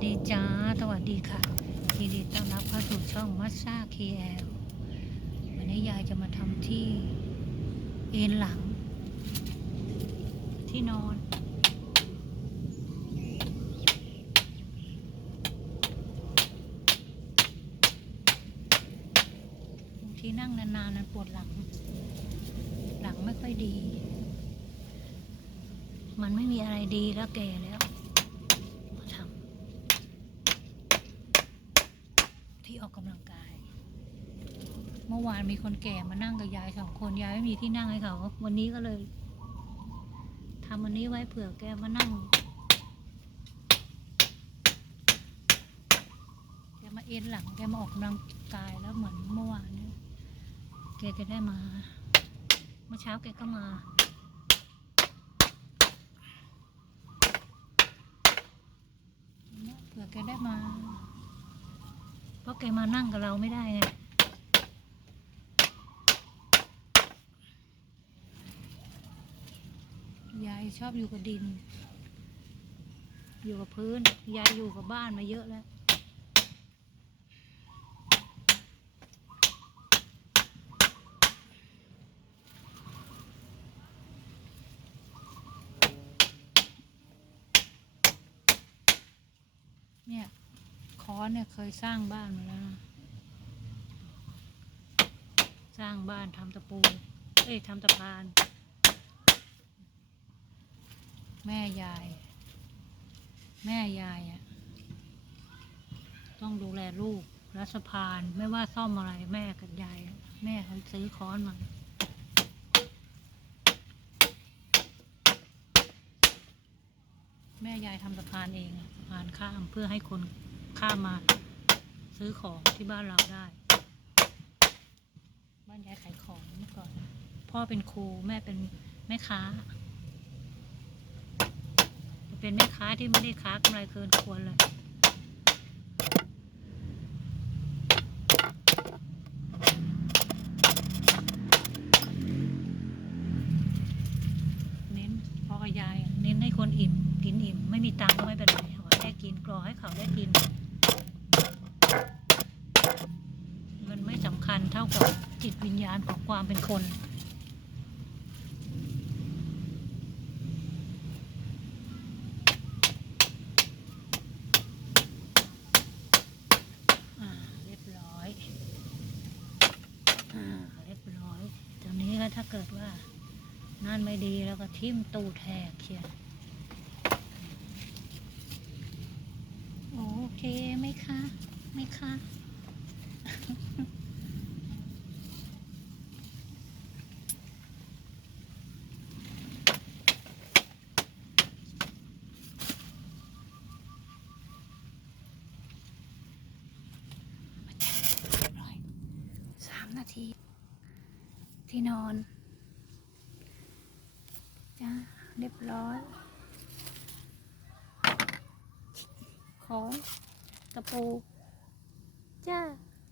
ดีจ้า สวัสดีค่ะยินดีต้อนรับเข้าสู่ช่องมัสซาเคแอลวันนี้ยายจะมาทำที่เอนหลัง ที่นอน บางทีนั่งนานๆนั้นปวดหลัง หลังไม่ค่อยดี มันไม่มีอะไรดีแล้วแก่แล้ว มาทำที่ออ กกำลังกาย เมื่อวานมีคนแก่มานั่งกับยายสองคนยายไม่มีที่นั่งให้เขาวันนี้ก็เลยทำอันนี้ไว้เผื่อแกมานั่งแกมาเอ็นหลังแกมาออกกำลังกายแล้วเหมือนเมื่อวานเนี่ยแกจะได้มาเมื่อเช้าแกก็มาเผื่อแกได้มา เพราะแกมานั่งกับเราไม่ได้ไงยายชอบอยู่กับดิน อยู่กับพื้น ยายอยู่กับบ้านมาเยอะแล้วเนี่ย อนเนี่ยเคยสร้างบ้านมาแล้วนะสร้างบ้านทำตะปู เอ้ยทำตะพาน แม่ยาย แม่ยายอะต้องดูแลลูกและสพานไม่ว่าซ่อมอะไรแม่กับยาย แม่เขาซื้อค้อนมาแม่ยายทำสะพานเองอะสะพานข้ามเพื่อให้คน ข้ามมาซื้อของที่บ้านเราได้ บ้านยายขายของเมื่อก่อน พ่อเป็นครูแม่เป็นแม่ค้า เป็นแม่ค้าที่ไม่ได้ค้ากำไรเกินควรเลยเน้นพ่อยายเน้นให้คนอิ่มกินอิ่ม ไม่มีตังค์ก็ไม่เป็นไรขอแค่กินกรอให้เขาได้กินไม่สำคัญ เท่ากับจิตวิญญาณของความเป็นคนอ่าเรียบร้อยอ่าเรียบร้อยตอนนี้ก็ถ้าเกิดว่านั่นไม่ดีแล้วก็ทิ่มตูดแหกเชียวโอเคไหมคะไหมคะ เรียบร้อยสาม นาที ที่นอนจ้าเรียบร้อยของตะปูจ้า